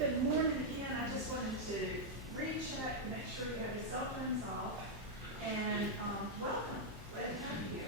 Good morning again. I just wanted to recheck, make sure you have your cell phones off, and welcome. Glad to have you here.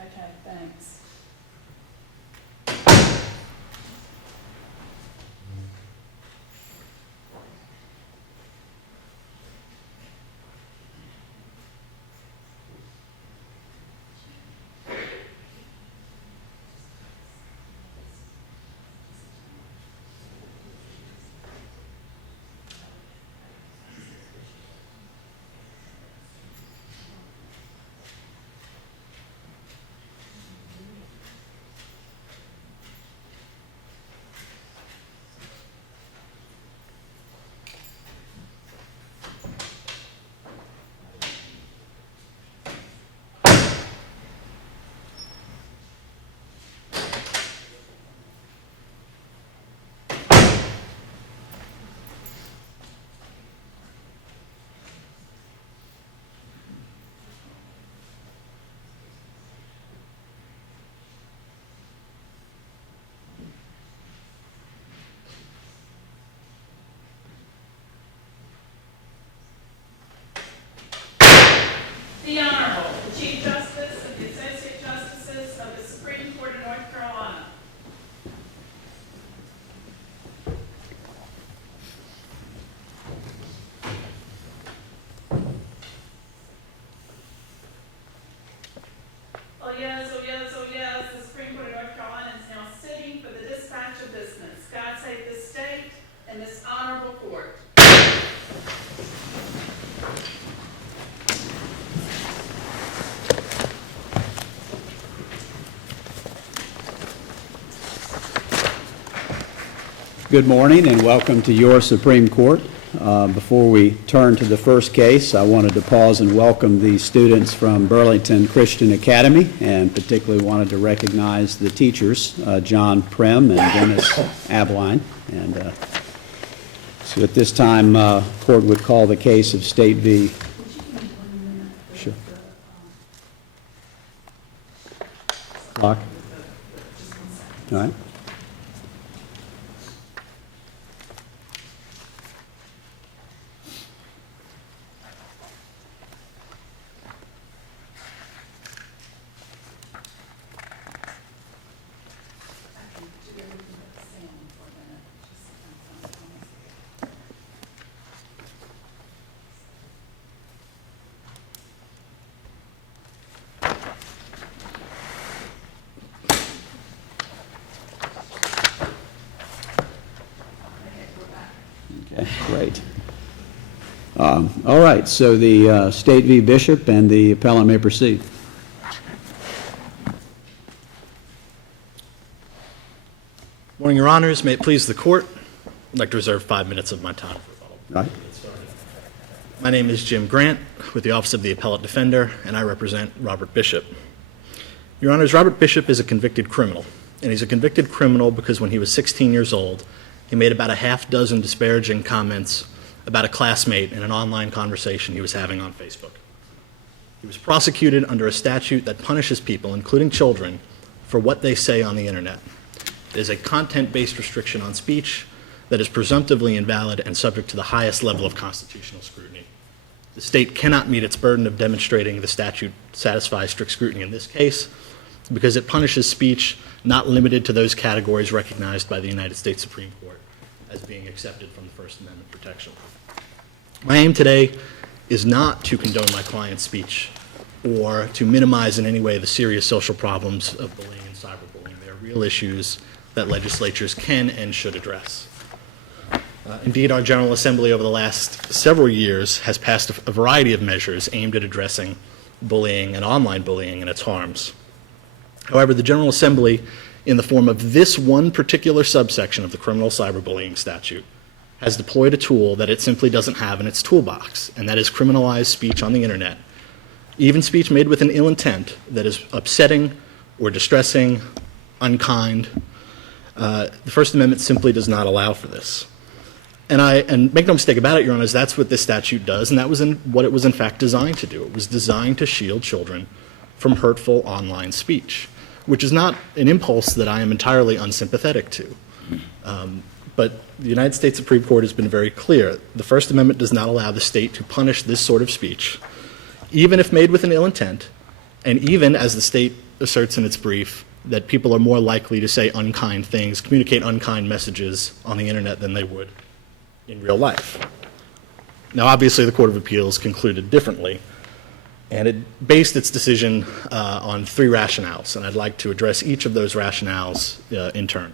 Okay, thanks. The Honorable, the Chief Justice and the Associate Justices of the Supreme Court of North Carolina. Oh yes, oh yes, oh yes, the Supreme Court of North Carolina is now sitting for the dispatch of business. God save this state and this honorable court. Good morning and welcome to your Supreme Court. Before we turn to the first case, I wanted to pause and welcome the students from Burlington Christian Academy, and particularly wanted to recognize the teachers, John Prim and Dennis Abline. And so at this time, court would call the case of State v. Sure. Clock. All right. Okay, great. All right, so the State v. Bishop and the appellant may proceed. Morning, Your Honors. May it please the Court, I'd like to reserve 5 minutes of my time for rebuttal. Right. My name is Jim Grant with the Office of the Appellate Defender, and I represent Robert Bishop. Your Honors, Robert Bishop is a convicted criminal, and he's a convicted criminal because when he was 16 years old, he made about a half dozen disparaging comments about a classmate in an online conversation he was having on Facebook. He was prosecuted under a statute that punishes people, including children, for what they say on the internet. It is a content-based restriction on speech that is presumptively invalid and subject to the highest level of constitutional scrutiny. The state cannot meet its burden of demonstrating the statute satisfies strict scrutiny in this case because it punishes speech not limited to those categories recognized by the United States Supreme Court as being accepted from the First Amendment protection. My aim today is not to condone my client's speech or to minimize in any way the serious social problems of bullying and cyberbullying. They are real issues that legislatures can and should address. Indeed, our General Assembly over the last several years has passed a variety of measures aimed at addressing bullying and online bullying and its harms. However, the General Assembly, in the form of this one particular subsection of the criminal cyberbullying statute, has deployed a tool that it simply doesn't have in its toolbox, and that is criminalized speech on the internet, even speech made with an ill intent that is upsetting or distressing, unkind. The First Amendment simply does not allow for this. And make no mistake about it, Your Honors, that's what this statute does, and that was what it was in fact designed to do. It was designed to shield children from hurtful online speech, which is not an impulse that I am entirely unsympathetic to. But the United States Supreme Court has been very clear. The First Amendment does not allow the state to punish this sort of speech, even if made with an ill intent, and even, as the state asserts in its brief, that people are more likely to say unkind things, communicate unkind messages on the internet than they would in real life. Now, obviously, the Court of Appeals concluded differently, and it based its decision on 3 rationales, and I'd like to address each of those rationales in turn.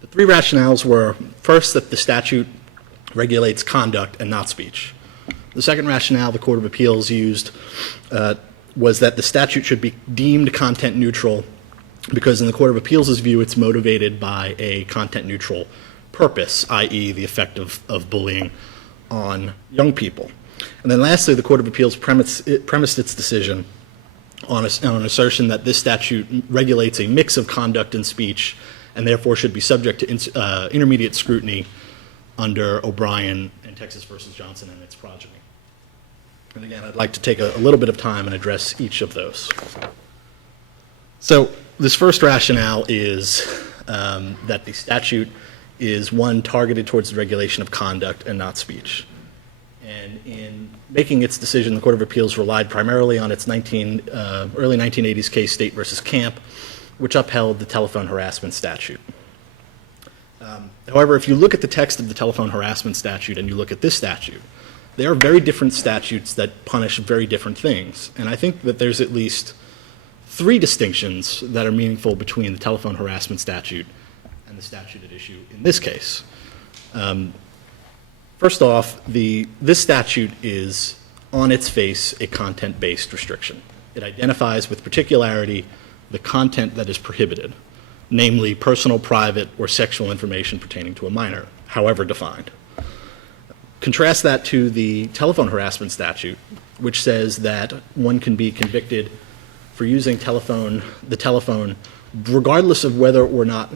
The 3 rationales were, first, that the statute regulates conduct and not speech. The second rationale the Court of Appeals used was that the statute should be deemed content neutral because in the Court of Appeals' view, it's motivated by a content neutral purpose, i.e. the effect of bullying on young people. And then lastly, the Court of Appeals premised its decision on an assertion that this statute regulates a mix of conduct and speech and therefore should be subject to intermediate scrutiny under O'Brien and Texas v. Johnson and its progeny. And again, I'd like to take a little bit of time and address each of those. So this first rationale is that the statute is one targeted towards the regulation of conduct and not speech. And in making its decision, the Court of Appeals relied primarily on its early 1980s case, State v. Camp, which upheld the telephone harassment statute. However, if you look at the text of the telephone harassment statute and you look at this statute, they are very different statutes that punish very different things. And I think that there's at least 3 distinctions that are meaningful between the telephone harassment statute and the statute at issue in this case. First off, this statute is on its face a content-based restriction. It identifies with particularity the content that is prohibited, namely personal, private, or sexual information pertaining to a minor, however defined. Contrast that to the telephone harassment statute, which says that one can be convicted for using the telephone regardless of whether or not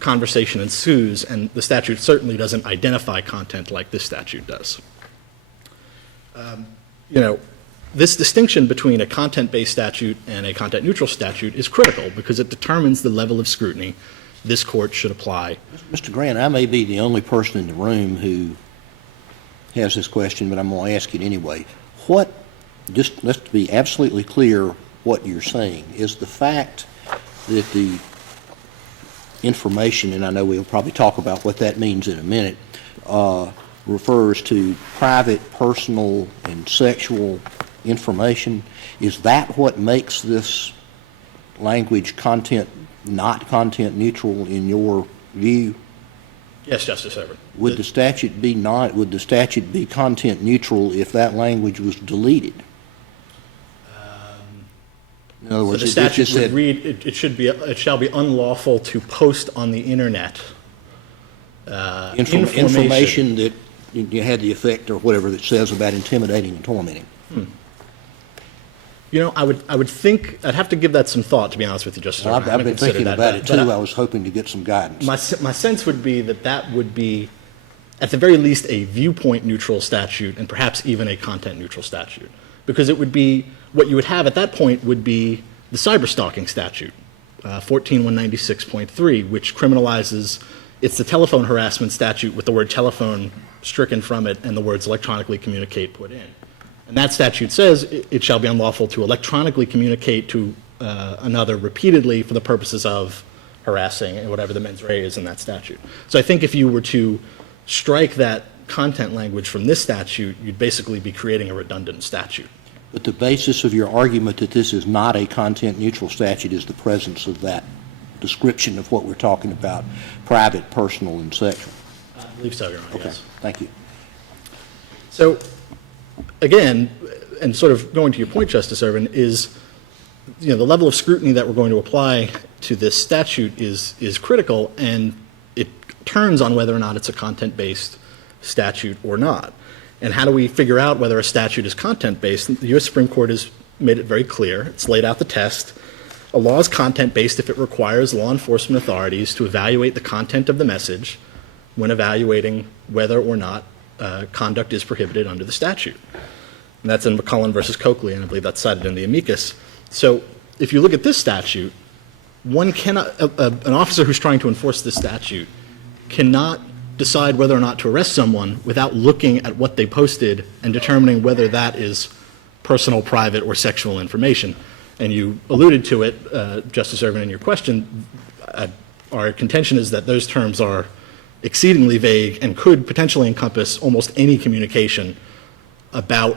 conversation ensues, and the statute certainly doesn't identify content like this statute does. This distinction between a content-based statute and a content-neutral statute is critical because it determines the level of scrutiny this court should apply. Mr. Grant, I may be the only person in the room who has this question, but I'm going to ask it anyway. Just let's be absolutely clear what you're saying, is the fact that the information, and I know we'll probably talk about what that means in a minute, refers to private, personal, and sexual information. Is that what makes this language content not content neutral in your view? Yes, Justice Ervin. Would the statute be content neutral if that language was deleted? In other So words, the it statute just would said, read, it shall be unlawful to post on the internet information that you had the effect or whatever that says about intimidating and tormenting. You know, I would think, I'd have to give that some thought, to be honest with you, Justice Well, Ervin. I I've haven't been considered thinking that, about it but too. I was hoping to get some guidance. My sense would be that that would be, at the very least, a viewpoint neutral statute and perhaps even a content neutral statute. Because it would be, what you would have at that point would be the cyberstalking statute, 14196.3, which criminalizes, it's the telephone harassment statute with the word telephone stricken from it and the words electronically communicate put in. And that statute says it shall be unlawful to electronically communicate to another repeatedly for the purposes of harassing and whatever the mens rea is in that statute. So I think if you were to strike that content language from this statute, you'd basically be creating a redundant statute. But the basis of your argument that this is not a content neutral statute is the presence of that description of what we're talking about, private, personal, and sexual. I believe so, Your Honor, Okay, yes. thank you. So, again, and sort of going to your point, Justice Ervin, is the level of scrutiny that we're going to apply to this statute is critical, and it turns on whether or not it's a content-based statute or not. And how do we figure out whether a statute is content-based? The U.S. Supreme Court has made it very clear. It's laid out the test. A law is content-based if it requires law enforcement authorities to evaluate the content of the message when evaluating whether or not conduct is prohibited under the statute. And that's in McCullen versus Coakley, and I believe that's cited in the amicus. So if you look at this statute, one cannot, an officer who's trying to enforce this statute cannot decide whether or not to arrest someone without looking at what they posted and determining whether that is personal, private, or sexual information. And you alluded to it, Justice Ervin, in your question. Our contention is that those terms are exceedingly vague and could potentially encompass almost any communication about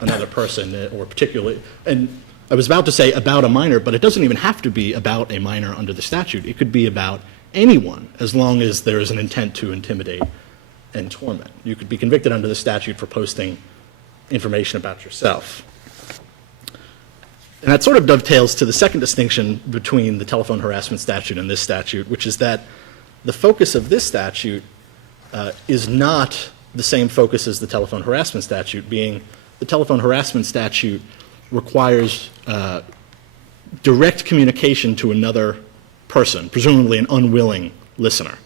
another person or particularly, and I was about to say about a minor, but it doesn't even have to be about a minor under the statute. It could be about anyone as long as there is an intent to intimidate and torment. You could be convicted under the statute for posting information about yourself. And that sort of dovetails to the second distinction between the telephone harassment statute and this statute, which is that the focus of this statute is not the same focus as the telephone harassment statute, being the telephone harassment statute requires direct communication to another person, presumably an unwilling listener.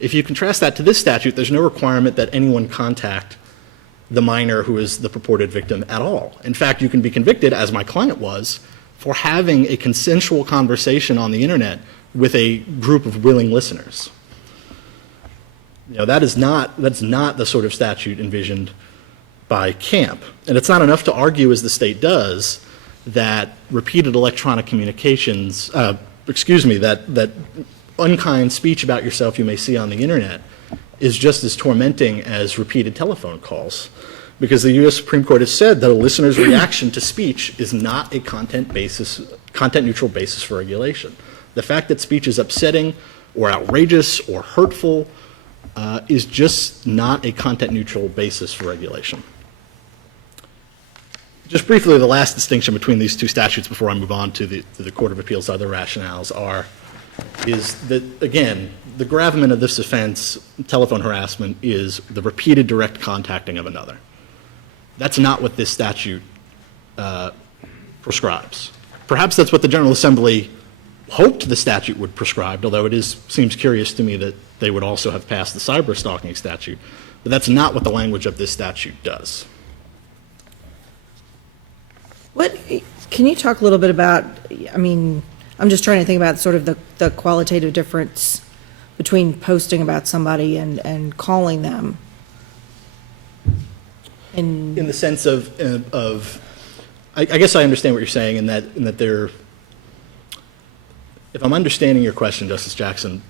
If you contrast that to this statute, there's no requirement that anyone contact the minor who is the purported victim at all. In fact, you can be convicted, as my client was, for having a consensual conversation on the internet with a group of willing listeners. That's not the sort of statute envisioned by Camp. And it's not enough to argue, as the state does, that repeated electronic communications, that unkind speech about yourself you may see on the internet is just as tormenting as repeated telephone calls. Because the U.S. Supreme Court has said that a listener's reaction to speech is not a content-neutral basis for regulation. The fact that speech is upsetting or outrageous or hurtful is just not a content-neutral basis for regulation. Just briefly, the last distinction between these two statutes before I move on to the Court of Appeals' other rationales is that, again, the gravamen of this offense, telephone harassment, is the repeated direct contacting of another. That's not what this statute prescribes. Perhaps that's what the General Assembly hoped the statute would prescribe, although it seems curious to me that they would also have passed the cyber-stalking statute. But that's not what the language of this statute does. Can you talk a little bit about, I'm just trying to think about sort of the qualitative difference between posting about somebody and calling them. In the sense of I guess I understand what you're saying in that they're, if I'm understanding your question, Justice Jackson,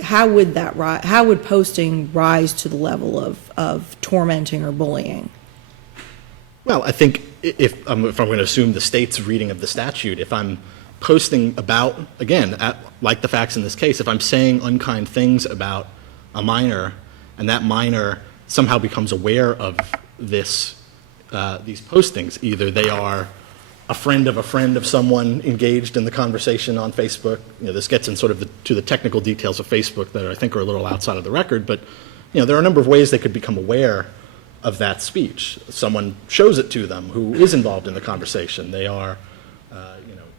How would posting rise to the level of tormenting or bullying? well, I think if I'm going to assume the state's reading of the statute, if I'm posting about, again, like the facts in this case, if I'm saying unkind things about a minor and that minor somehow becomes aware of these postings, either they are a friend of someone engaged in the conversation on Facebook. This gets in sort of to the technical details of Facebook that I think are a little outside of the record, but there are a number of ways they could become aware of that speech. Someone shows it to them who is involved in the conversation. They are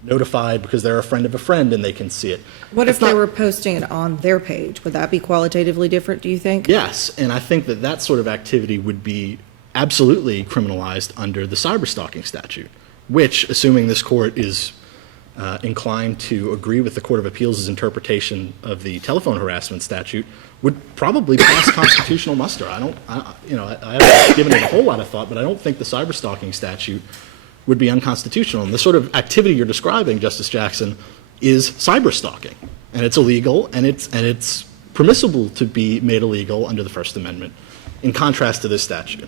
notified because they're a friend of a friend and they can see it. What if they were posting it on their page? Would that be qualitatively different, do you think? Yes, and I think that sort of activity would be absolutely criminalized under the cyberstalking statute, which, assuming this court is inclined to agree with the Court of Appeals' interpretation of the telephone harassment statute, would probably pass constitutional muster. I haven't given it a whole lot of thought, but I don't think the cyberstalking statute would be unconstitutional. And the sort of activity you're describing, Justice Jackson, is cyberstalking, and it's illegal, and it's permissible to be made illegal under the First Amendment, in contrast to this statute.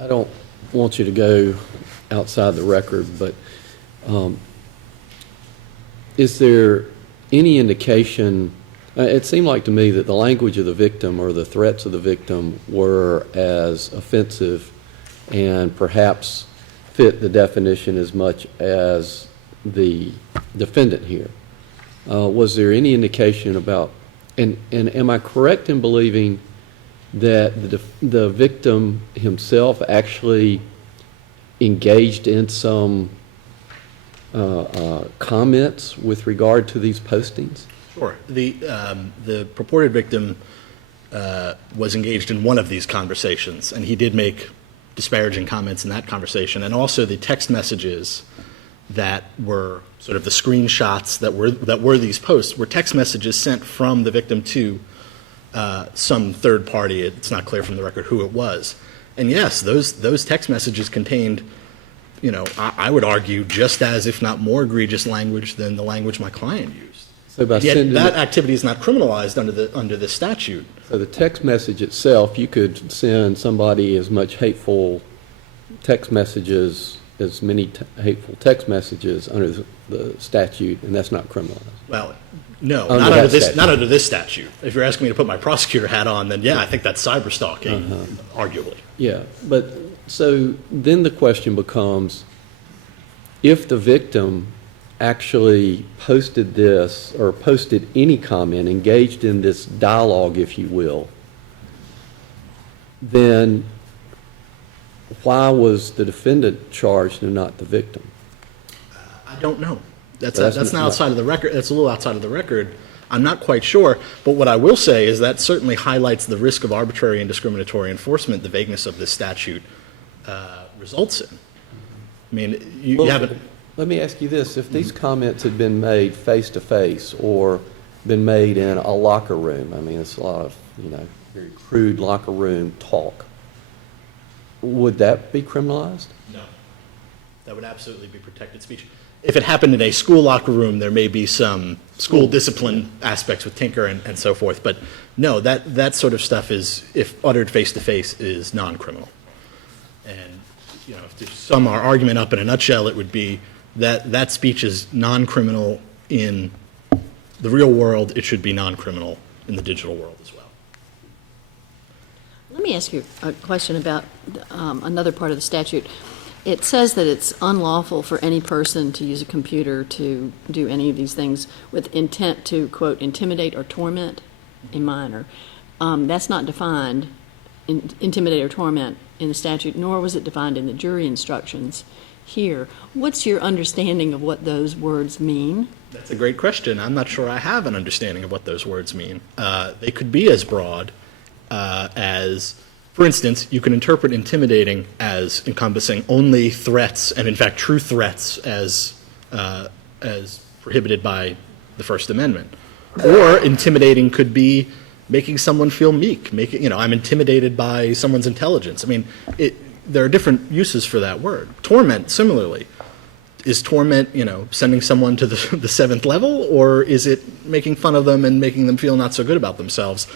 I don't want you to go outside the record, but is there any indication, it seemed like to me that the language of the victim or the threats of the victim were as offensive and perhaps fit the definition as much as the defendant here. Was there any indication about, and am I correct in believing that the victim himself actually engaged in some comments with regard to these postings? Sure. The purported victim was engaged in one of these conversations, and he did make disparaging comments in that conversation, and also the text messages that were sort of the screenshots that were these posts were text messages sent from the victim to some third party. It's not clear from the record who it was. And yes, those text messages contained, I would argue, just as, if not more egregious language than the language my client used. So by Yet sending that activity is not criminalized under this statute. So the text message itself, you could send somebody as much hateful text messages, as many hateful text messages under the statute, and that's not criminalized. Well, no, Under not that under this. statute. Not under this statute. If you're asking me to put my prosecutor hat on, then yeah, I think that's cyberstalking, arguably. Yeah, but so then the question becomes, if the victim actually posted this or posted any comment, engaged in this dialogue, if you will, then why was the defendant charged and not the victim? I don't know. That's That's not outside of the record. That's a little outside of the record. I'm not quite sure. But what I will say is that certainly highlights the risk of arbitrary and discriminatory enforcement the vagueness of this statute results in. I mean, you Well, haven't. Let me ask you this. If these comments had been made face-to-face or been made in a locker room, I mean, it's a lot of, very crude locker room talk, would that be criminalized? No. That would absolutely be protected speech. If it happened in a school locker room, there may be some school discipline aspects with Tinker and so forth. But no, that sort of stuff is, if uttered face-to-face, is non-criminal. And, if to sum our argument up in a nutshell, it would be that speech is non-criminal in the real world. It should be non-criminal in the digital world as well. Let me ask you a question about another part of the statute. It says that it's unlawful for any person to use a computer to do any of these things with intent to, quote, intimidate or torment a minor. That's not defined, intimidate or torment, in the statute, nor was it defined in the jury instructions here. What's your understanding of what those words mean? That's a great question. I'm not sure I have an understanding of what those words mean. They could be as broad as, for instance, you can interpret intimidating as encompassing only threats, and in fact true threats as prohibited by the First Amendment. Or intimidating could be making someone feel meek, I'm intimidated by someone's intelligence. I mean, there are different uses for that word. Torment, similarly. Is torment, sending someone to the seventh level, or is it making fun of them and making them feel not so good about themselves?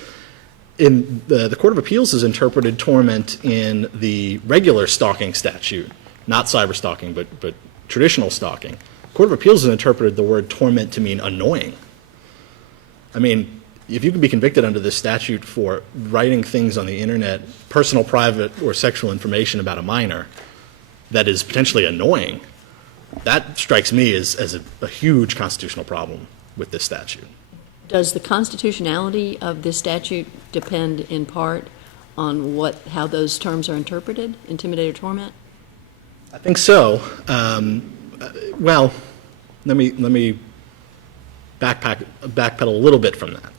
In the Court of Appeals has interpreted torment in the regular stalking statute, not cyberstalking, but traditional stalking. Court of Appeals has interpreted the word torment to mean annoying. I mean, if you can be convicted under this statute for writing things on the internet, personal, private, or sexual information about a minor that is potentially annoying, that strikes me as a huge constitutional problem with this statute. Does the constitutionality of this statute depend in part on how those terms are interpreted, intimidate or torment? I think so. Well, let me backpedal a little bit from that.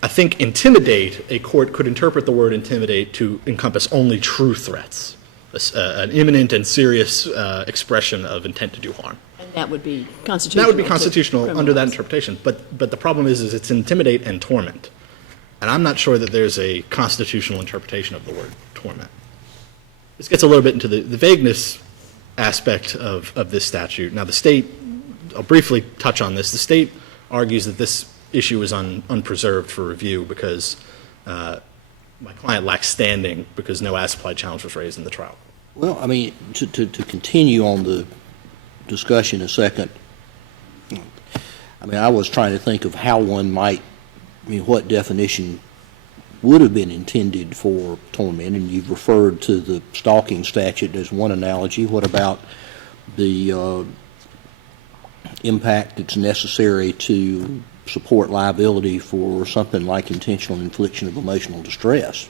I think intimidate, a court could interpret the word intimidate to encompass only true threats, an imminent and serious expression of intent to do harm. And that would be constitutional? That would be constitutional under that criminalize. interpretation. But the problem is it's intimidate and torment. And I'm not sure that there's a constitutional interpretation of the word torment. This gets a little bit into the vagueness aspect of this statute. Now, the state, I'll briefly touch on this. The state argues that this issue is unpreserved for review because my client lacks standing because no as-applied challenge was raised in the trial. Well, I mean, to continue on the discussion a second, I mean, I was trying to think of how one might, I mean, what definition would have been intended for torment, and you've referred to the stalking statute as one analogy. What about the impact that's necessary to support liability for something like intentional infliction of emotional distress,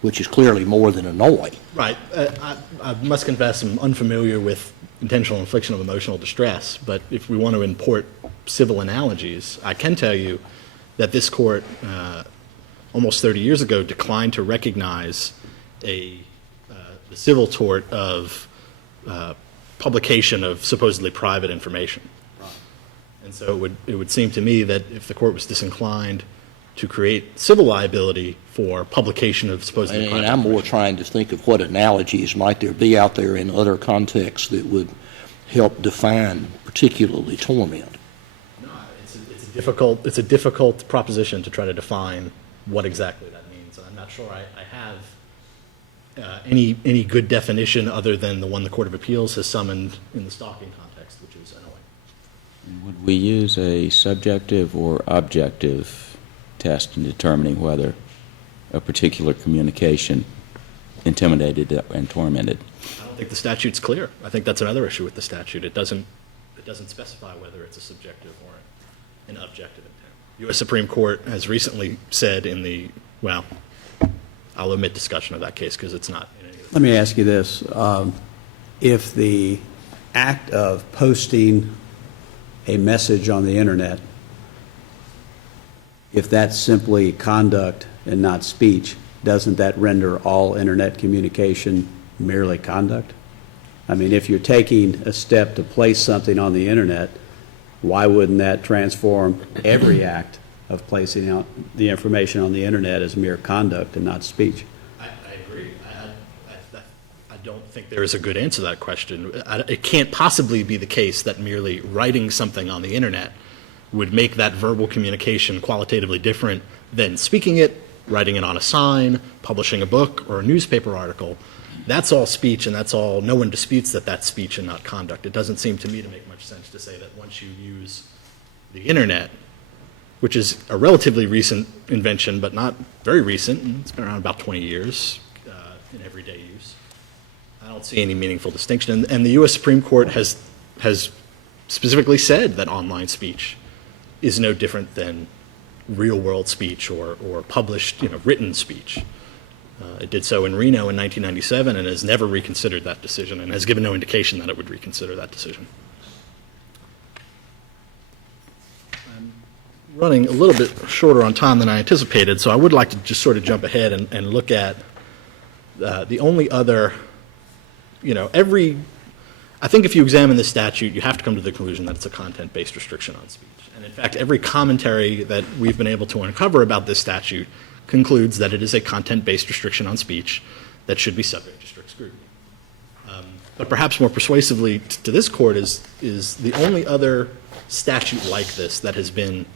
which is clearly more than annoy? Right. I must confess I'm unfamiliar with intentional infliction of emotional distress, but if we want to import civil analogies, I can tell you that this court almost 30 years ago declined to recognize the civil tort of publication of supposedly private information. And so it would seem to me that if the court was disinclined to create civil liability for publication of supposedly private And I'm more information. trying to think of what analogies might there be out there in other contexts that would help define particularly torment. No, it's a difficult proposition to try to define what exactly that means. I'm not sure I have any good definition other than the one the Court of Appeals has summoned in the stalking context, which is annoying. Would we use a subjective or objective test in determining whether a particular communication intimidated and tormented? I don't think the statute's clear. I think that's another issue with the statute. It doesn't specify whether it's a subjective or an objective intent. U.S. Supreme Court has recently said I'll omit discussion of that case because it's not in any of the... Let me ask you this. If the act of posting a message on the internet, if that's simply conduct and not speech, doesn't that render all internet communication merely conduct? I mean, if you're taking a step to place something on the internet, why wouldn't that transform every act of placing out the information on the internet as mere conduct and not speech? I agree. I don't think there is a good answer to that question. It can't possibly be the case that merely writing something on the internet would make that verbal communication qualitatively different than speaking it, writing it on a sign, publishing a book or a newspaper article. That's all speech, and that's all. No one disputes that that's speech and not conduct. It doesn't seem to me to make much sense to say that once you use the internet, which is a relatively recent invention, but not very recent, it's been around about 20 years in everyday use, I don't see any meaningful distinction. And the U.S. Supreme Court has specifically said that online speech is no different than real-world speech or published, written speech. It did so in Reno in 1997 and has never reconsidered that decision and has given no indication that it would reconsider that decision. I'm running a little bit shorter on time than I anticipated, so I would like to just sort of jump ahead and look at the only other, I think if you examine this statute, you have to come to the conclusion that it's a content-based restriction on speech. And in fact, every commentary that we've been able to uncover about this statute concludes that it is a content-based restriction on speech that should be subject to strict scrutiny. But perhaps more persuasively to this court is the only other statute like this that has been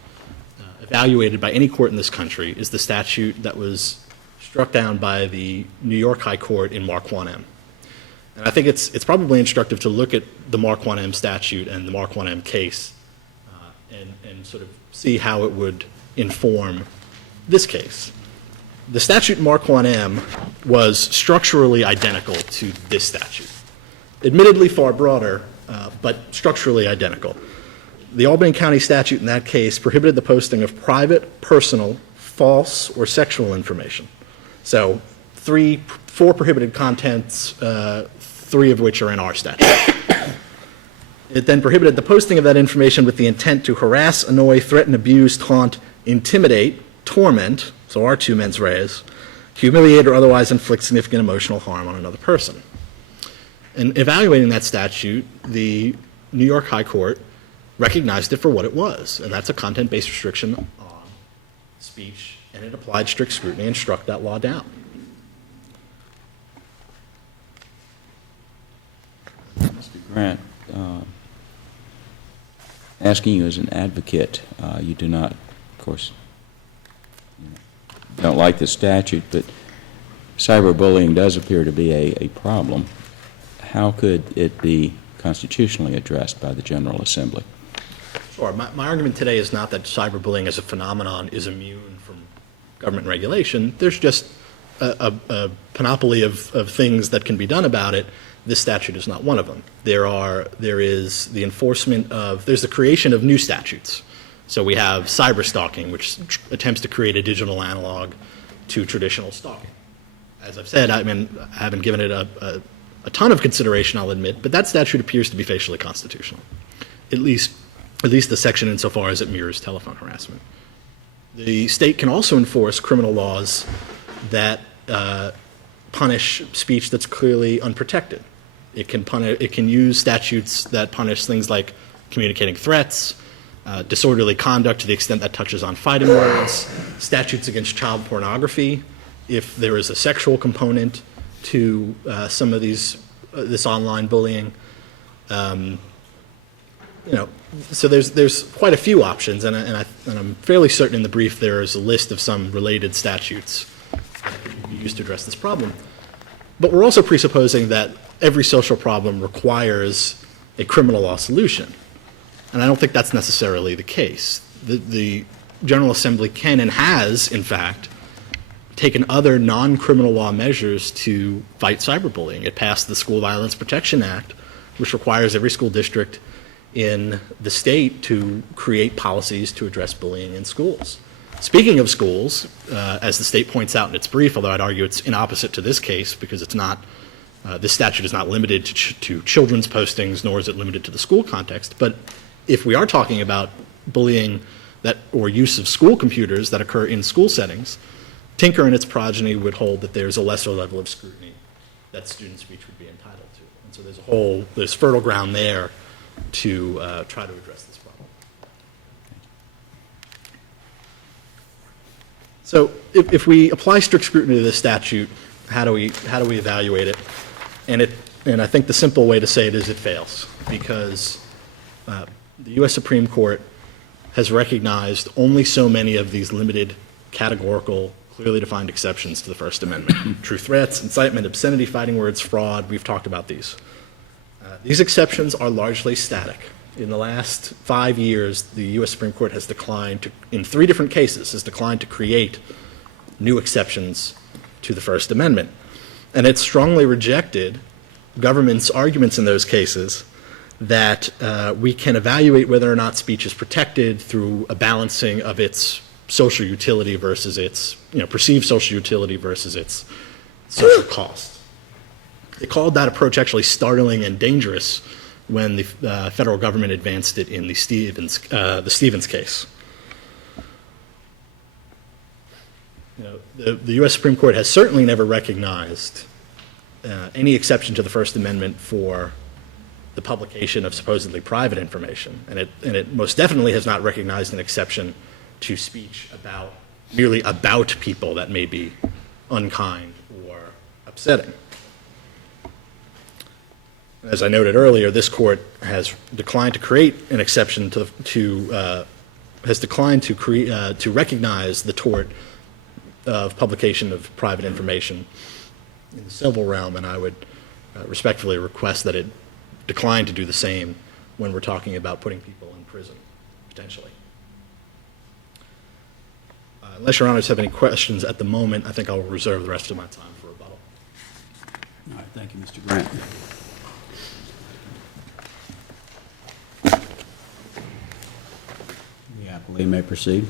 evaluated by any court in this country is the statute that was struck down by the New York High Court in Marquand M. And I think it's probably instructive to look at the Mark 1M statute and the Mark 1M case and sort of see how it would inform this case. The statute in Mark 1M was structurally identical to this statute. Admittedly far broader, but structurally identical. The Albany County statute in that case prohibited the posting of private, personal, false, or sexual information. So 4 prohibited contents, 3 of which are in our statute. It then prohibited the posting of that information with the intent to harass, annoy, threaten, abuse, taunt, intimidate, torment, so our 2 mens res, humiliate or otherwise inflict significant emotional harm on another person. In evaluating that statute, the New York High Court recognized it for what it was, and that's a content-based restriction on speech, and it applied strict scrutiny and struck that law down. Mr. Grant, asking you as an advocate, you do not, of course, don't like the statute, but cyberbullying does appear to be a problem. How could it be constitutionally addressed by the General Assembly? Sure. My argument today is not that cyberbullying as a phenomenon is immune from government regulation. There's just a panoply of things that can be done about it. This statute is not one of them. There is the enforcement of, there's the creation of new statutes. So we have cyber stalking, which attempts to create a digital analog to traditional stalking. As I've said, I haven't given it a ton of consideration, I'll admit, but that statute appears to be facially constitutional, at least the section insofar as it mirrors telephone harassment. The state can also enforce criminal laws that punish speech that's clearly unprotected. It can use statutes that punish things like communicating threats, disorderly conduct to the extent that touches on fighting words, statutes against child pornography, if there is a sexual component to some of this online bullying. So there's quite a few options, and I'm fairly certain in the brief there is a list of some related statutes that can be used to address this problem. But we're also presupposing that every social problem requires a criminal law solution, and I don't think that's necessarily the case. The General Assembly can and has, in fact, taken other non-criminal law measures to fight cyberbullying. It passed the School Violence Protection Act, which requires every school district in the state to create policies to address bullying in schools. Speaking of schools, as the state points out in its brief, although I'd argue it's in opposite to this case because it's not, this statute is not limited to children's postings, nor is it limited to the school context. But if we are talking about bullying or use of school computers that occur in school settings, Tinker and its progeny would hold that there's a lesser level of scrutiny that student speech would be entitled to. And so there's fertile ground there to try to address this problem. So if we apply strict scrutiny to this statute, how do we evaluate it? And I think the simple way to say it is it fails, because the U.S. Supreme Court has recognized only so many of these limited, categorical, clearly defined exceptions to the First Amendment. True threats, incitement, obscenity, fighting words, fraud, we've talked about these. These exceptions are largely static. In the last 5 years, the U.S. Supreme Court has declined to, in 3 different cases, has declined to create new exceptions to the First Amendment. And it's strongly rejected government's arguments in those cases that we can evaluate whether or not speech is protected through a balancing of its social utility versus its, perceived social utility versus its social cost. They called that approach actually startling and dangerous when the federal government advanced it in the Stevens case. The U.S. Supreme Court has certainly never recognized any exception to the First Amendment for the publication of supposedly private information, and it most definitely has not recognized an exception to speech merely about people that may be unkind or upsetting. As I noted earlier, this court has declined to create an exception has declined to recognize the tort of publication of private information in the civil realm, and I would respectfully request that it decline to do the same when we're talking about putting people in prison, potentially. Unless Your Honors have any questions at the moment, I think I'll reserve the rest of my time for rebuttal. All right, thank you, Mr. Grant. The appellee may proceed.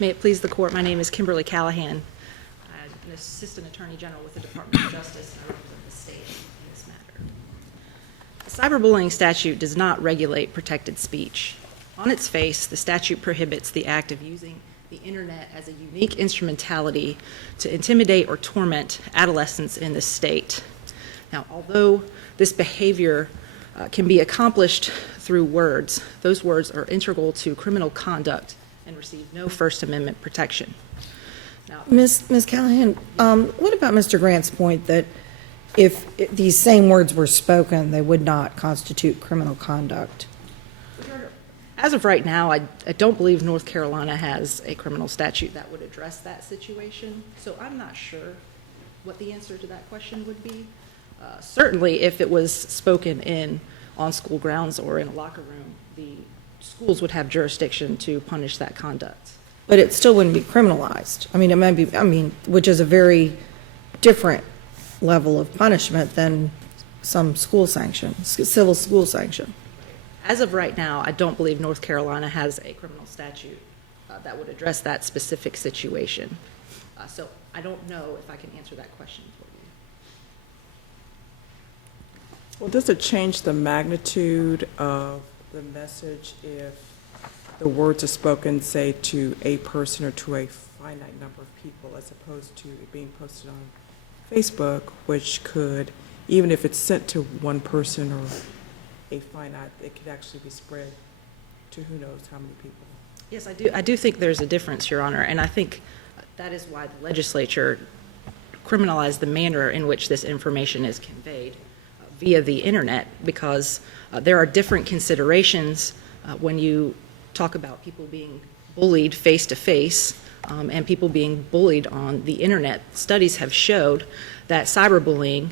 May it please the court, my name is Kimberly Callahan. I'm an Assistant Attorney General with the Department of Justice, and I represent the state in this matter. The cyberbullying statute does not regulate protected speech. On its face, the statute prohibits the act of using the internet as a unique instrumentality to intimidate or torment adolescents in the state. Now, although this behavior can be accomplished through words, those words are integral to criminal conduct and receive no First Amendment protection. Now, Ms. Callahan, what about Mr. Grant's point that if these same words were spoken, they would not constitute criminal conduct? as of right now, I don't believe North Carolina has a criminal statute that would address that situation, so I'm not sure what the answer to that question would be. Certainly, if it was spoken on school grounds or in a locker room, the schools would have jurisdiction to punish that conduct. But it still wouldn't be criminalized. I mean, it might be, which is a very different level of punishment than some school sanction, civil school sanction. As of right now, I don't believe North Carolina has a criminal statute that would address that specific situation. So I don't know if I can answer that question for you. Well, does it change the magnitude of the message if the words are spoken, say, to a person or to a finite number of people, as opposed to it being posted on Facebook, which could, even if it's sent to one person or a finite, it could actually be spread to who knows how many people? Yes, I do think there's a difference, Your Honor, and I think that is why the legislature criminalized the manner in which this information is conveyed via the internet, because there are different considerations when you talk about people being bullied face-to-face and people being bullied on the internet. Studies have showed that cyberbullying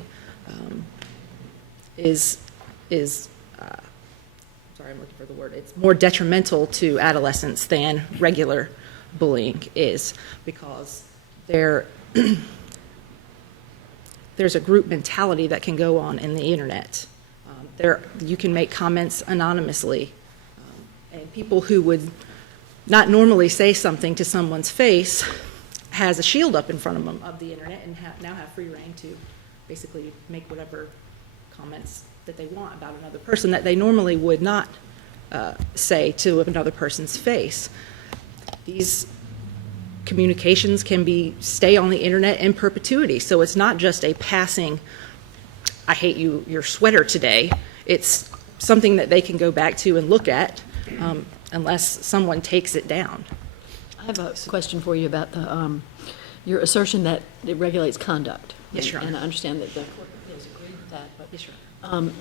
I'm looking for the word, it's more detrimental to adolescents than regular bullying is, because there's a group mentality that can go on in the internet. You can make comments anonymously, and people who would not normally say something to someone's face has a shield up in front of them of the internet and now have free reign to basically make whatever comments that they want about another person that they normally would not say to another person's face. These communications can stay on the internet in perpetuity, so it's not just a passing, I hate your sweater today. It's something that they can go back to and look at unless someone takes it down. I have a question for you about your assertion that it regulates conduct. Yes, Your Honor. And I understand that the court has agreed with that, but Yes, Your Honor.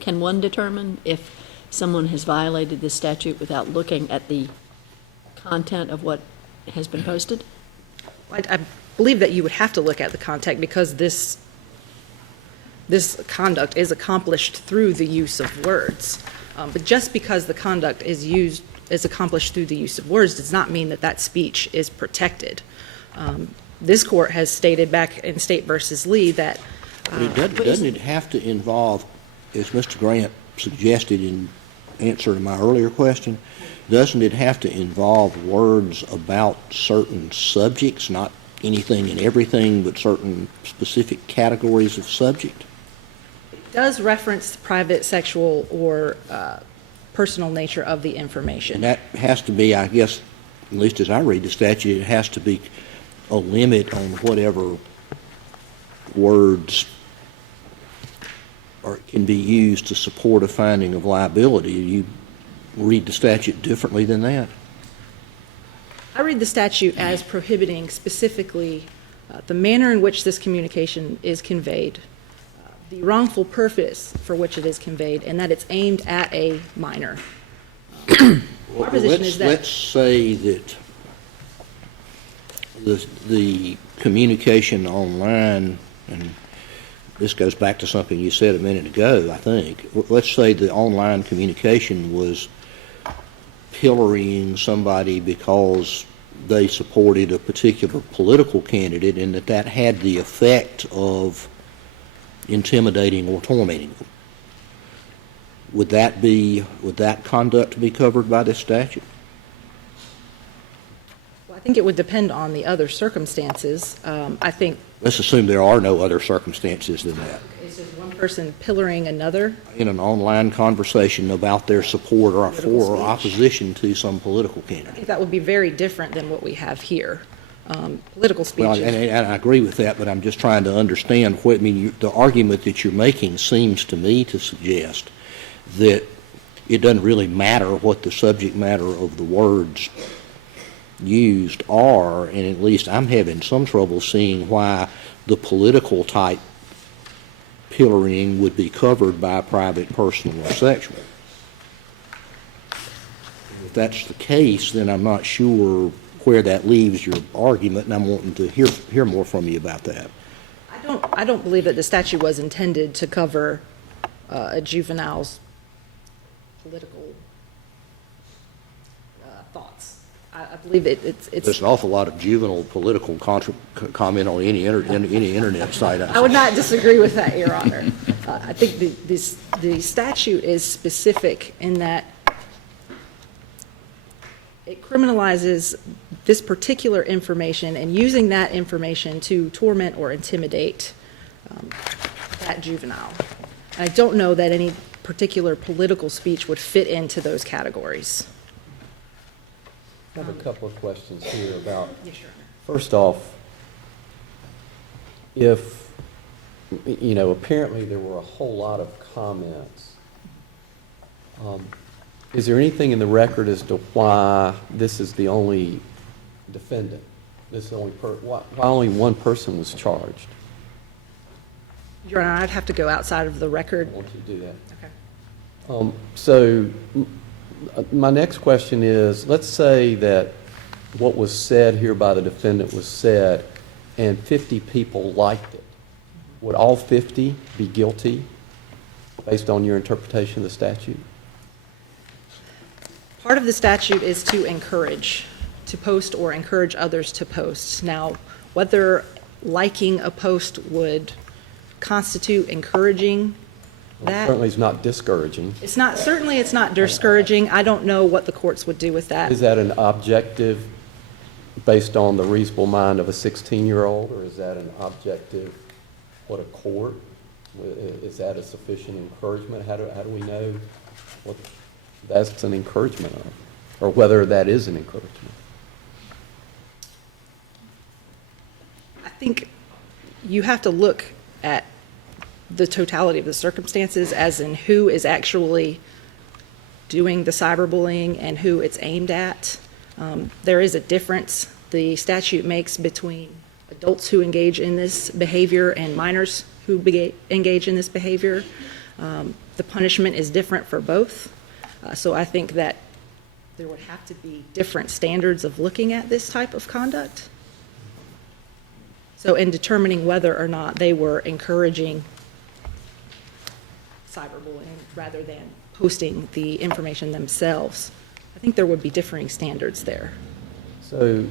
can one determine if someone has violated this statute without looking at the content of what has been posted? I believe that you would have to look at the content, because this conduct is accomplished through the use of words. But just because the conduct is accomplished through the use of words does not mean that that speech is protected. This court has stated back in State versus Lee that Doesn't it have to involve, as Mr. Grant suggested in answer to my earlier question, doesn't it have to involve words about certain subjects, not anything and everything, but certain specific categories of subject? it does reference the private, sexual, or personal nature of the information. And that has to be, I guess, at least as I read the statute, it has to be a limit on whatever words can be used to support a finding of liability. read the statute differently than that? I read the statute as prohibiting specifically the manner in which this communication is conveyed, the wrongful purpose for which it is conveyed, and that it's aimed at a minor. Our position is that Let's say that the communication online, and this goes back to something you said a minute ago, I think. Let's say the online communication was pillorying somebody because they supported a particular political candidate, and that had the effect of intimidating or tormenting them. Would that conduct be covered by this statute? Well, I think it would depend on the other circumstances. I think Let's assume there are no other circumstances than that. it's just one person pillorying another. In an online conversation about their support or Political for or speech. opposition to some political I candidate. think that would be very different than what we have here. Political speech Well, is- and I agree with that, but I'm just trying to understand what, I mean, the argument that you're making seems to me to suggest that it doesn't really matter what the subject matter of the words used are, and at least I'm having some trouble seeing why the political type pillorying would be covered by private, personal, or sexual. If that's the case, then I'm not sure where that leaves your argument, and I'm wanting to hear more from you about that. I don't believe that the statute was intended to cover a juvenile's political thoughts. I believe There's it's. an awful lot of juvenile political comment on any internet site. I would not disagree with that, Your Honor. I think the statute is specific in that it criminalizes this particular information and using that information to torment or intimidate that juvenile. I don't know that any particular political speech would fit into those categories. I have a couple of questions here about, Yes, Your Honor. first off, if, apparently there were a whole lot of comments. Is there anything in the record as to why this is the only defendant? This is the only why only one person was charged? Your Honor, I'd have to go outside of the record. I want you to do that. Okay. So my next question is, let's say that what was said here by the defendant was said and 50 people liked it. Would all 50 be guilty based on your interpretation of the statute? Part of the statute is to encourage, to post or encourage others to post. Now, whether liking a post would constitute encouraging that, Certainly it's not discouraging. certainly it's not discouraging. I don't know what the courts would do with that. Is that an objective based on the reasonable mind of a 16-year-old, or is that an objective, what a court? Is that a sufficient encouragement? How do we know what that's an encouragement of, or whether that is an encouragement? I think you have to look at the totality of the circumstances, as in who is actually doing the cyberbullying and who it's aimed at. There is a difference the statute makes between adults who engage in this behavior and minors who engage in this behavior. The punishment is different for both. So I think that there would have to be different standards of looking at this type of conduct. So in determining whether or not they were encouraging cyberbullying rather than posting the information themselves, I think there would be differing standards there. So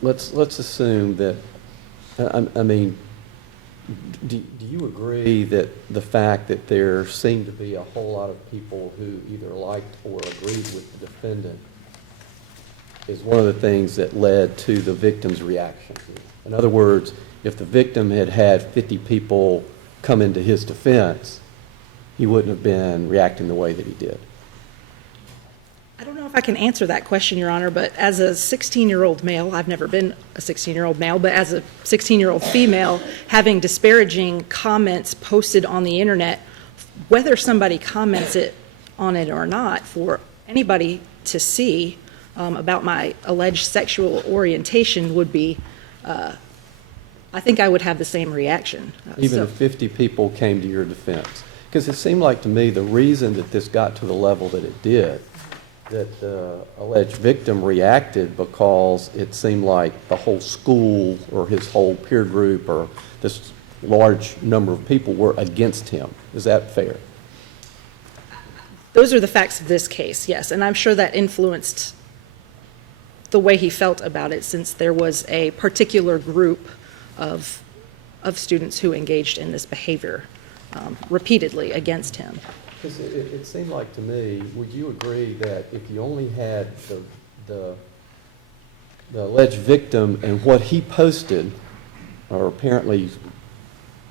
let's assume that, I mean, do you agree that the fact that there seemed to be a whole lot of people who either liked or agreed with the defendant is one of the things that led to the victim's reaction? In other words, if the victim had had 50 people come into his defense, he wouldn't have been reacting the way that he did. I don't know if I can answer that question, Your Honor, but as a 16-year-old male, I've never been a 16-year-old male, but as a 16-year-old female, having disparaging comments posted on the internet, whether somebody comments on it or not, for anybody to see about my alleged sexual orientation would be, I think I would have the same reaction. Even So- if 50 people came to your defense? Because it seemed like to me the reason that this got to the level that it did, that the alleged victim reacted because it seemed like the whole school or his whole peer group or this large number of people were against him. Is that fair? Those are the facts of this case, yes, and I'm sure that influenced the way he felt about it, since there was a particular group of students who engaged in this behavior repeatedly against him. Because it seemed like to me, would you agree that if you only had the alleged victim and what he posted, or apparently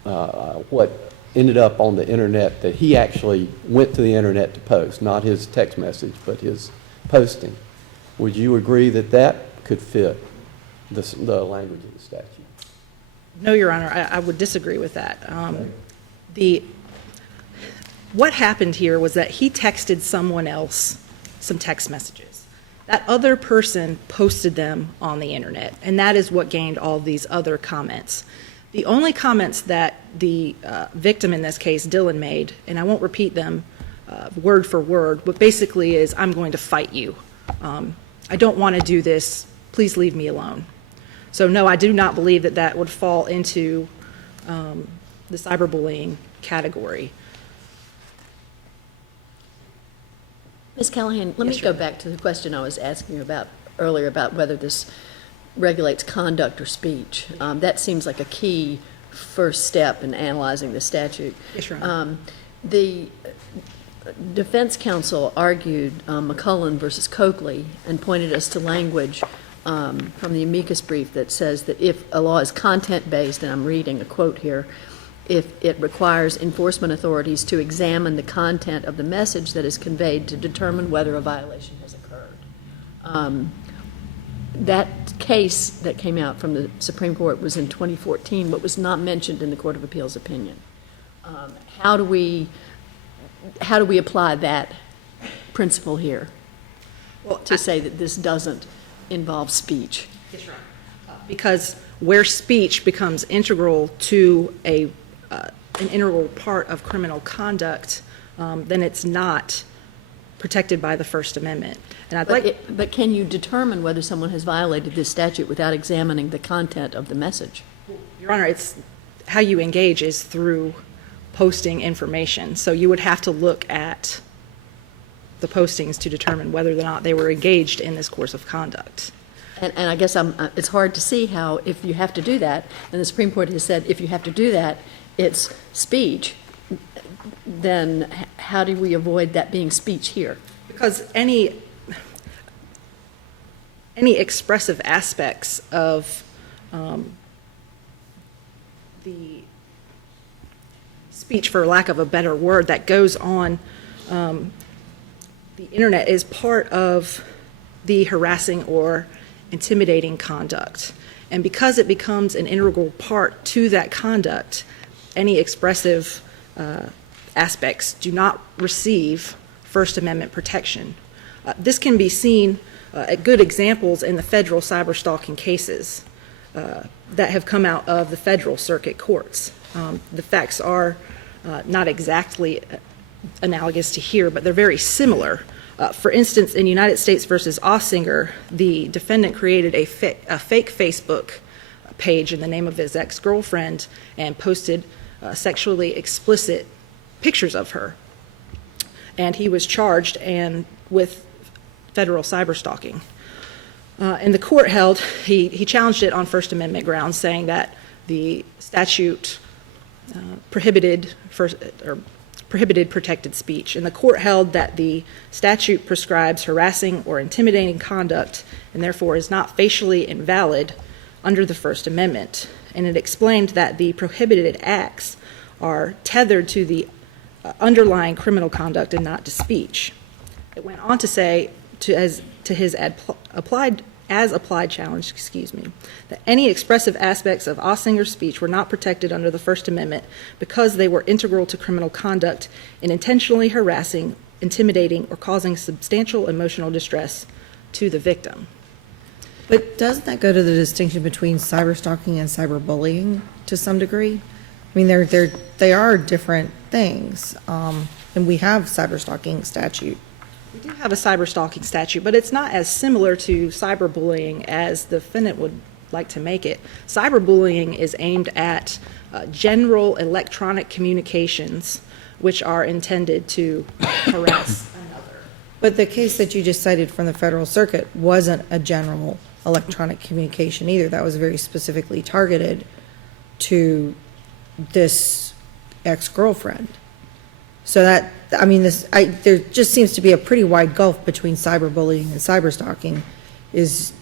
what ended up on the internet, that he actually went to the internet to post, not his text message, but his posting, would you agree that that could fit the language of the statute? No, Your Honor, I would disagree with that. What happened here was that he texted someone else some text messages. That other person posted them on the internet, and that is what gained all these other comments. The only comments that the victim in this case, Dylan, made, and I won't repeat them word for word, but basically is, I'm going to fight you. I don't want to do this. Please leave me alone. So no, I do not believe that that would fall into the cyberbullying category. Ms. Callahan, let me go back to the question I was asking you about earlier about whether this regulates conduct or speech. That seems like a key first step in analyzing the statute. Yes, Your Honor. The defense counsel argued McCullen versus Coakley and pointed us to language from the amicus brief that says that if a law is content-based, and I'm reading a quote here, if it requires enforcement authorities to examine the content of the message that is conveyed to determine whether a violation has occurred. That case that came out from the Supreme Court was in 2014, but was not mentioned in the Court of Appeals opinion. How do we apply that principle here to say that this doesn't involve speech? Yes, Your Honor. Because where speech becomes integral to an integral part of criminal conduct, then it's not protected by the First Amendment. And I'd But can you determine whether someone has violated this statute without examining the content of the message? Your Honor, it's how you engage is through posting information. So you would have to look at the postings to determine whether or not they were engaged in this course of conduct. And I guess it's hard to see how, if you have to do that, and the Supreme Court has said if you have to do that, it's speech, then how do we avoid that being speech here? Because any expressive aspects of the speech, for lack of a better word, that goes on the internet is part of the harassing or intimidating conduct. And because it becomes an integral part to that conduct, any expressive aspects do not receive First Amendment protection. This can be seen at good examples in the federal cyberstalking cases that have come out of the federal circuit courts. The facts are not exactly analogous to here, but they're very similar. For instance, in United States versus Ossinger, the defendant created a fake Facebook page in the name of his ex-girlfriend and posted sexually explicit pictures of her. And he was charged with federal cyberstalking. And the court held, he challenged it on First Amendment grounds, saying that the statute prohibited protected speech. And the court held that the statute prescribes harassing or intimidating conduct and therefore is not facially invalid under the First Amendment. And it explained that the prohibited acts are tethered to the underlying criminal conduct and not to speech. It went on to say, to his applied challenge, that any expressive aspects of Ossinger's speech were not protected under the First Amendment because they were integral to criminal conduct in intentionally harassing intimidating, or causing substantial emotional distress to the victim. But doesn't that go to the distinction between cyberstalking and cyberbullying to some degree? I mean, they are different things, and we have cyberstalking statute. We do have a cyberstalking statute, but it's not as similar to cyberbullying as the defendant would like to make it. Cyberbullying is aimed at general electronic communications which are intended to harass another. But the case that you just cited from the Federal Circuit wasn't a general electronic communication either. That was very specifically targeted to this ex-girlfriend. So that, I mean, there just seems to be a pretty wide gulf between cyberbullying and cyberstalking is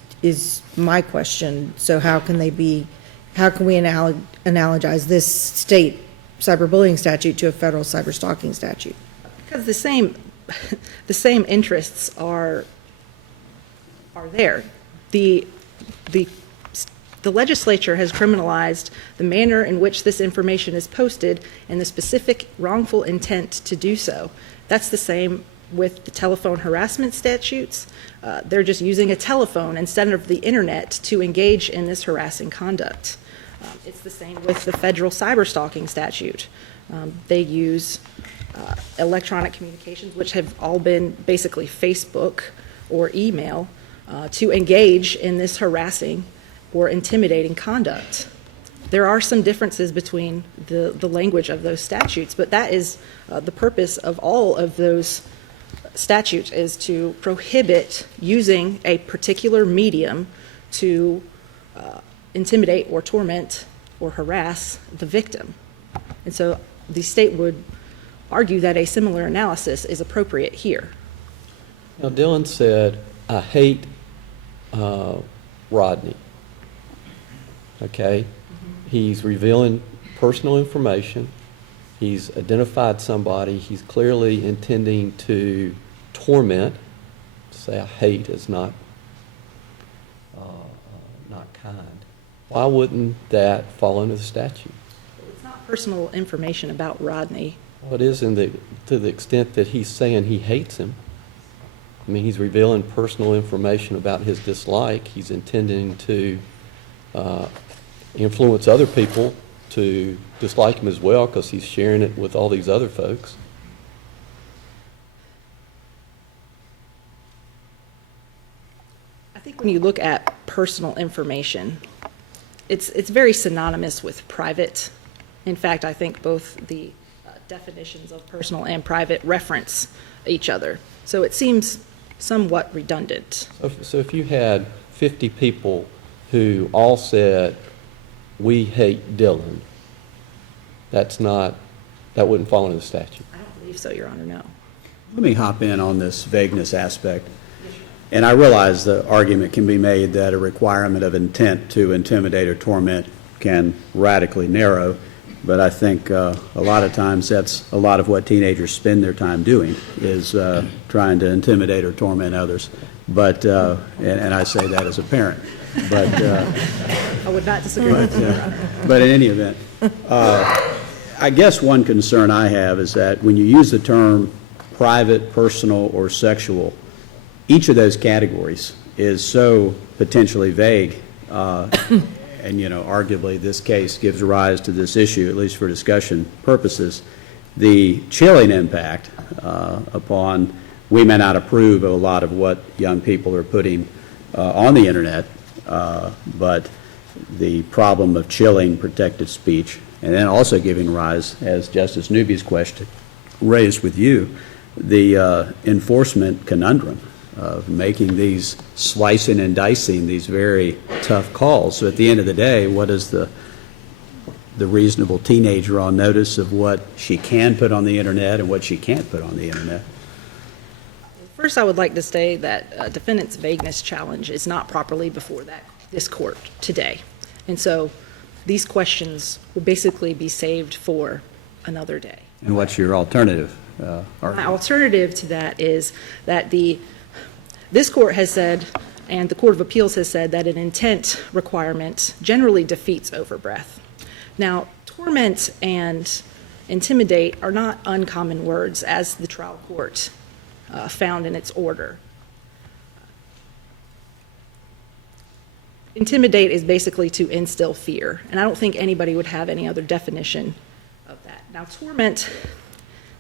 my question. So how can we analogize this state cyberbullying statute to a federal cyberstalking statute? Because the same interests are there. The legislature has criminalized the manner in which this information is posted and the specific wrongful intent to do so. That's the same with the telephone harassment statutes. They're just using a telephone instead of the internet to engage in this harassing conduct. It's the same with the federal cyberstalking statute. They use electronic communications, which have all been basically Facebook or email, to engage in this harassing or intimidating conduct. There are some differences between the language of those statutes, but that is the purpose of all of those statutes, is to prohibit using a particular medium to intimidate or torment or harass the victim. And so the state would argue that a similar analysis is appropriate here. Now, Dylan said, I hate Rodney. Okay? He's revealing personal information. He's identified somebody. He's clearly intending to torment. Say I hate is not kind. Why wouldn't that fall under the statute? It's not personal information about Rodney. Well, it is to the extent that he's saying he hates him. I mean, he's revealing personal information about his dislike. He's intending to influence other people to dislike him as well because he's sharing it with all these other folks. I think when you look at personal information, it's very synonymous with private. In fact, I think both the definitions of personal and private reference each other. So it seems somewhat redundant. So if you had 50 people who all said, we hate Dylan, that wouldn't fall into the statute. I don't believe so, Your Honor, no. Let me hop in on this vagueness aspect. And I realize the argument can be made that a requirement of intent to intimidate or torment can radically narrow, but I think a lot of times that's a lot of what teenagers spend their time doing, is trying to intimidate or torment others. But, and I say that as a parent. But I would not disagree with you. But in any event, I guess one concern I have is that when you use the term private, personal, or sexual, each of those categories is so potentially vague, and, you know, arguably this case gives rise to this issue, at least for discussion purposes. The chilling impact upon, we may not approve of a lot of what young people are putting on the internet, but the problem of chilling protected speech, and then also giving rise, as Justice Newby's question raised with you, the enforcement conundrum of making these slicing and dicing these very tough calls. So at the end of the day, what is the reasonable teenager on notice of what she can put on the internet and what she can't put on the internet? First, I would like to say that defendant's vagueness challenge is not properly before this court today. And so these questions will basically be saved for another day. And what's your alternative argument? My alternative to that is that this court has said, and the Court of Appeals has said, that an intent requirement generally defeats overbreath. Now, torment and intimidate are not uncommon words, as the trial court found in its order. Intimidate is basically to instill fear, and I don't think anybody would have any other definition of that. Now, torment,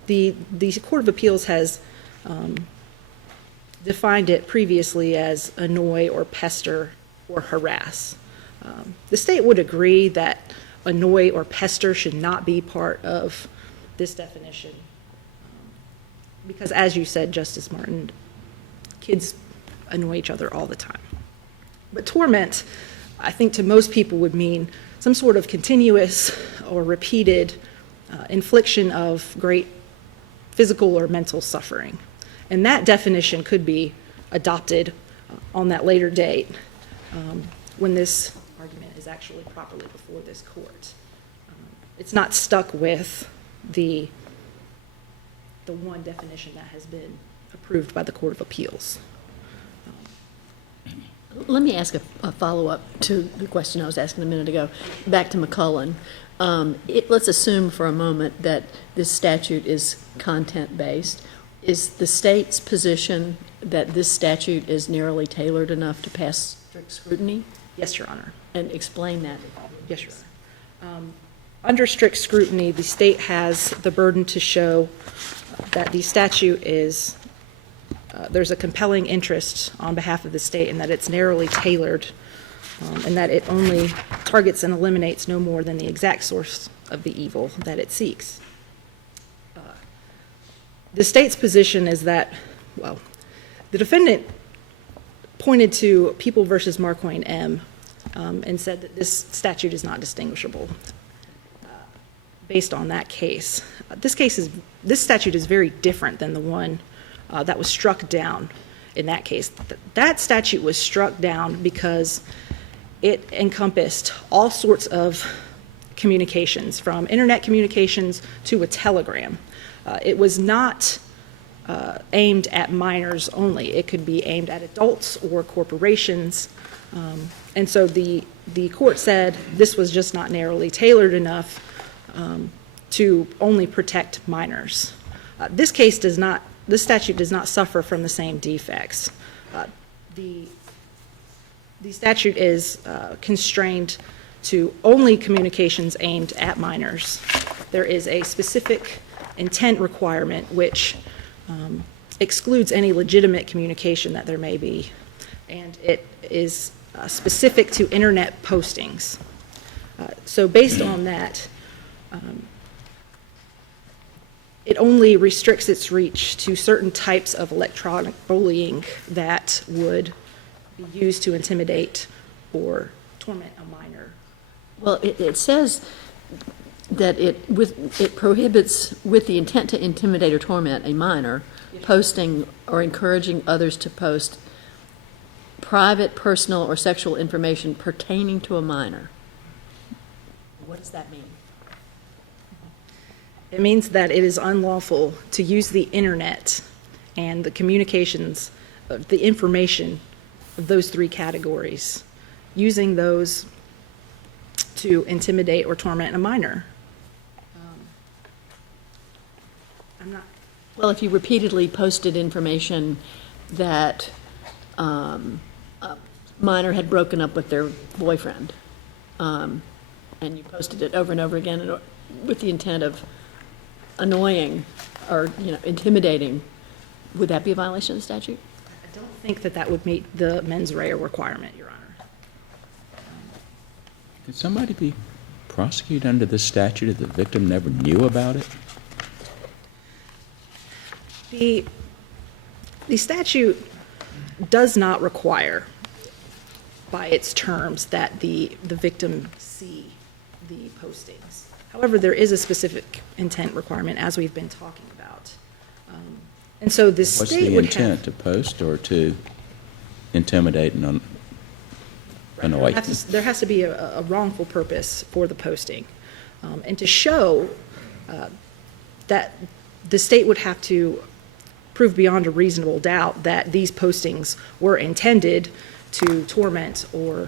the Court of Appeals has defined it previously as annoy or pester or harass. The state would agree that annoy or pester should not be part of this definition. Because as you said, Justice Martin, kids annoy each other all the time. But torment, I think to most people would mean some sort of continuous or repeated infliction of great physical or mental suffering. And that definition could be adopted on that later date when this argument is actually properly before this court. It's not stuck with the one definition that has been approved by the Court of Appeals. Let me ask a follow-up to the question I was asking a minute ago, back to McCullen. Let's assume for a moment that this statute is content-based. Is the state's position that this statute is narrowly tailored enough to pass strict scrutiny? Yes, Your Honor. And explain that. Yes, Your Honor. Under strict scrutiny, the state has the burden to show that the statute is, there's a compelling interest on behalf of the state and that it's narrowly tailored and that it only targets and eliminates no more than the exact source of the evil that it seeks. The state's position is that, well, the defendant pointed to People versus Marquand M. And said that this statute is not distinguishable based on that case. This statute is very different than the one that was struck down in that case. That statute was struck down because it encompassed all sorts of communications, from internet communications to a telegram. It was not aimed at minors only. It could be aimed at adults or corporations. And so the court said this was just not narrowly tailored enough to only protect minors. This statute does not suffer from the same defects. The statute is constrained to only communications aimed at minors. There is a specific intent requirement which excludes any legitimate communication that there may be, and it is specific to internet postings. So based on that, it only restricts its reach to certain types of electronic bullying that would be used to intimidate or torment a minor. Well, it says that it prohibits, with the intent to intimidate or torment a minor, posting or encouraging others to post private, personal, or sexual information pertaining to a minor. What does that mean? It means that it is unlawful to use the internet and the communications, the information of those three categories, using those to intimidate or torment a minor. Well, if you repeatedly posted information that a minor had broken up with their boyfriend, and you posted it over and over again with the intent of annoying or intimidating, would that be a violation of the statute? I don't think that would meet the mens rea requirement, Your Honor. Could somebody be prosecuted under this statute if the victim never knew about it? The statute does not require, by its terms, that the victim see the postings. However, there is a specific intent requirement, as we've been talking about. And so the What's state the would intent, to post or to intimidate and annoy? There has to be a wrongful purpose for the posting. And to show that the state would have to prove beyond a reasonable doubt that these postings were intended to torment or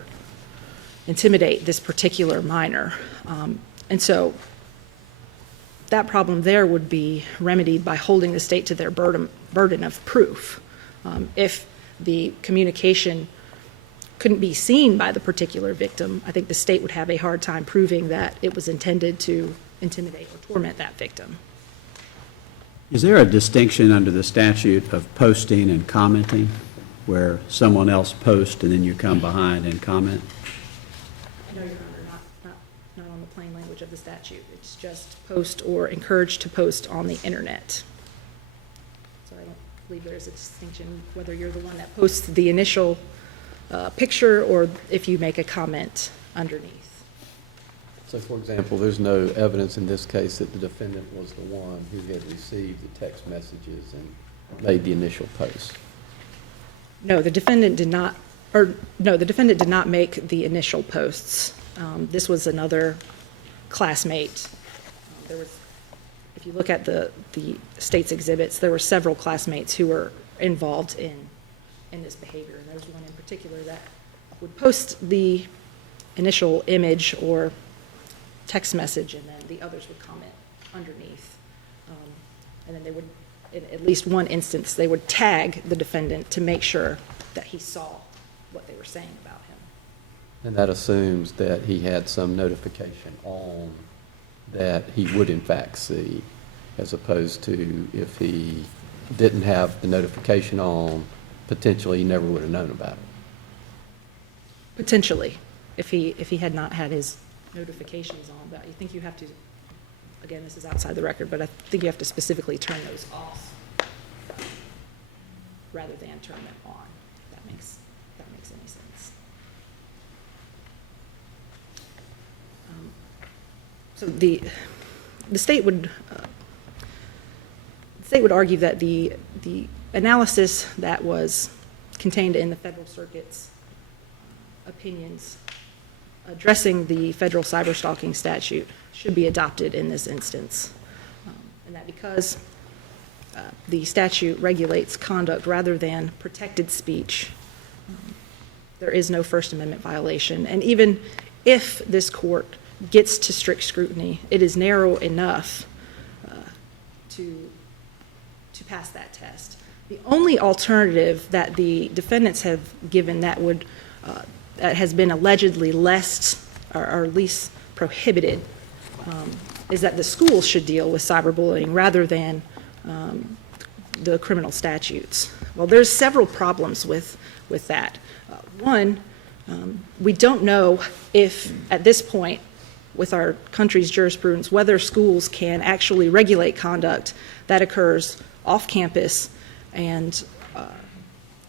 intimidate this particular minor. And so that problem there would be remedied by holding the state to their burden of proof. If the communication couldn't be seen by the particular victim, I think the state would have a hard time proving that it was intended to intimidate or torment that victim. Is there a distinction under the statute of posting and commenting, where someone else posts and then you come behind and comment? No, Your Honor, not on the plain language of the statute. It's just post or encouraged to post on the internet. So I don't believe there's a distinction whether you're the one that posts the initial picture or if you make a comment underneath. So, for example, there's no evidence in this case that the defendant was the one who had received the text messages and made the initial post. No, the defendant did not, the defendant did not make the initial posts. This was another classmate. There was, if you look at the state's exhibits, there were several classmates who were involved in this behavior. And there was one in particular that would post the initial image or text message, and then the others would comment underneath. And then they would, in at least one instance, they would tag the defendant to make sure that he saw what they were saying about him. And that assumes that he had some notification on that he would in fact see, as opposed to if he didn't have the notification on, potentially he never would have known about it. Potentially, if he had not had his notifications on, but I think you have to, again, this is outside the record, but I think you have to specifically turn those off rather than turn them on. If that makes any sense. So the state would argue that the analysis that was contained in the Federal Circuit's opinions addressing the federal cyberstalking statute should be adopted in this instance. And that because the statute regulates conduct rather than protected speech, there is no First Amendment violation. And even if this court gets to strict scrutiny, it is narrow enough to pass that test. The only alternative that the defendants have given that would that has been allegedly less or least prohibited is that the schools should deal with cyberbullying rather than the criminal statutes. Well, there's several problems with that. One, we don't know if at this point with our country's jurisprudence whether schools can actually regulate conduct that occurs off campus and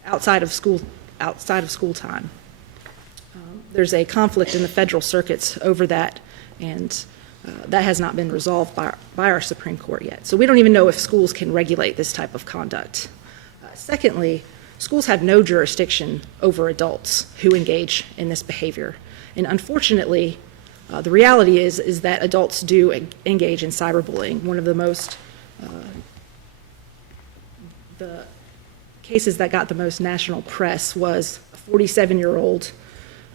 outside of school time. There's a conflict in the federal circuits over that, and that has not been resolved by our Supreme Court yet. So we don't even know if schools can regulate this type of conduct. Secondly, schools have no jurisdiction over adults who engage in this behavior. And unfortunately, the reality is that adults do engage in cyberbullying. One of the most, the cases that got the most national press was a 47-year-old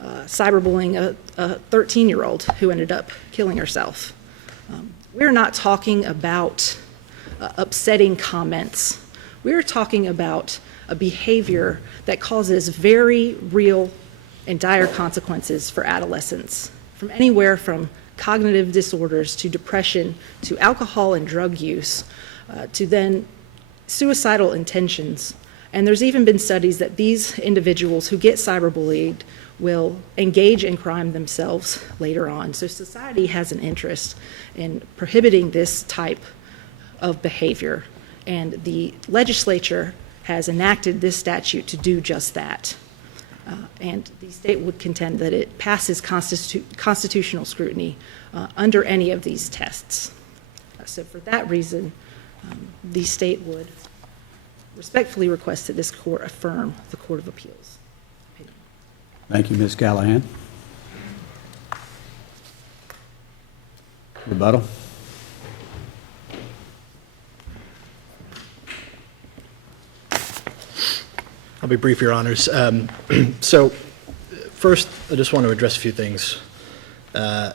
cyberbullying a 13-year-old who ended up killing herself. We're not talking about upsetting comments. We're talking about a behavior that causes very real and dire consequences for adolescents, from anywhere from cognitive disorders to depression to alcohol and drug use to then suicidal intentions. And there's even been studies that these individuals who get cyberbullied will engage in crime themselves later on. So society has an interest in prohibiting this type of behavior, and the legislature has enacted this statute to do just that. And the state would contend that it passes constitutional scrutiny under any of these tests. So for that reason, the state would respectfully request that this court affirm the Court of Appeals opinion. Thank you, Ms. Callahan. Rebuttal. I'll be brief, Your Honors. So first, I just want to address a few things. On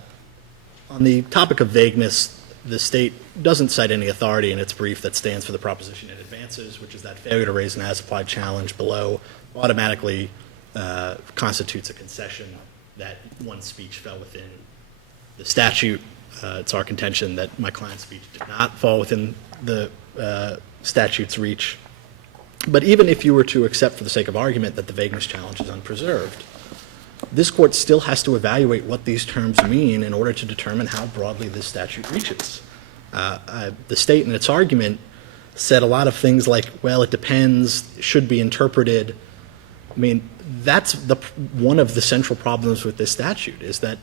the topic of vagueness, the state doesn't cite any authority in its brief that stands for the proposition it advances, which is that failure to raise an as-applied challenge below automatically constitutes a concession that one's speech fell within the statute. It's our contention that my client's speech did not fall within the statute's reach. But even if you were to accept for the sake of argument that the vagueness challenge is unpreserved, this court still has to evaluate what these terms mean in order to determine how broadly this statute reaches. The state in its argument said a lot of things like, well, it depends, should be interpreted. I mean, that's one of the central problems with this statute, is that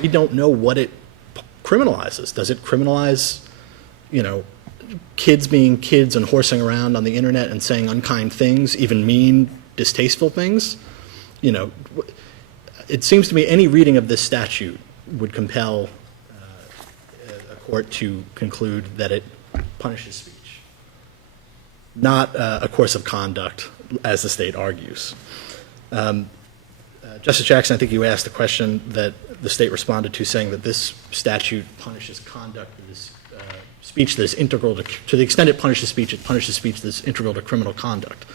we don't know what it criminalizes. Does it criminalize, kids being kids and horsing around on the internet and saying unkind things, even mean, distasteful things? It seems to me any reading of this statute would compel a court to conclude that it punishes speech, not a course of conduct, as the state argues. Justice Jackson, I think you asked the question that the state responded to, saying that this statute punishes conduct that is speech that is integral to the extent it punishes speech that is integral to criminal conduct.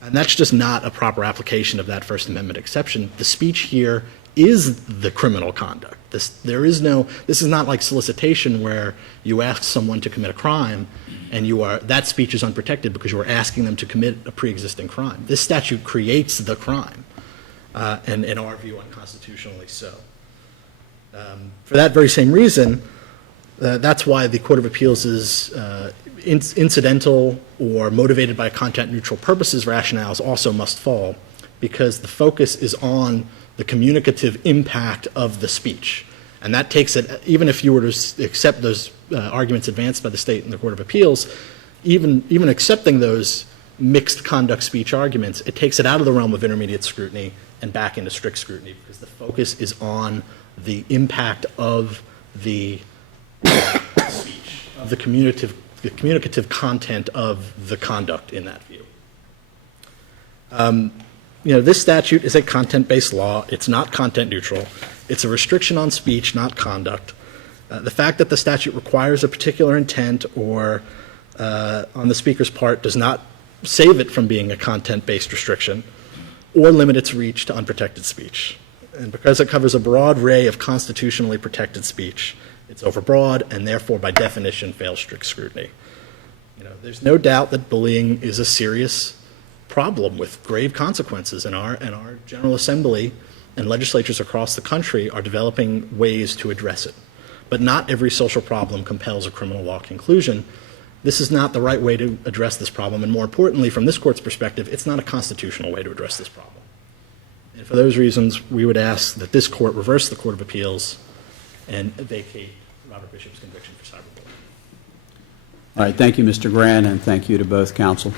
And that's just not a proper application of that First Amendment exception. The speech here is the criminal conduct. This is not like solicitation where you ask someone to commit a crime and that speech is unprotected because you are asking them to commit a pre-existing crime. This statute creates the crime, and in our view, unconstitutionally so. For that very same reason, that's why the Court of Appeals is incidental or motivated by content-neutral purposes rationales also must fall, because the focus is on the communicative impact of the speech. And that takes it, even if you were to accept those arguments advanced by the state in the Court of Appeals, even accepting those mixed conduct speech arguments, it takes it out of the realm of intermediate scrutiny and back into strict scrutiny, because the focus is on the impact of the speech, of the communicative content of the conduct in that view. This statute is a content-based law. It's not content-neutral. It's a restriction on speech, not conduct. The fact that the statute requires a particular intent or on the speaker's part does not save it from being a content-based restriction or limit its reach to unprotected speech. And because it covers a broad array of constitutionally protected speech, it's overbroad and therefore, by definition, fails strict scrutiny. There's no doubt that bullying is a serious problem with grave consequences, and our General Assembly and legislatures across the country are developing ways to address it. But not every social problem compels a criminal law conclusion. This is not the right way to address this problem, and more importantly, from this court's perspective, it's not a constitutional way to address this problem. And for those reasons, we would ask that this court reverse the Court of Appeals and vacate Robert Bishop's conviction for cyberbullying. All right, thank you, Mr. Grant, and thank you to both counsel.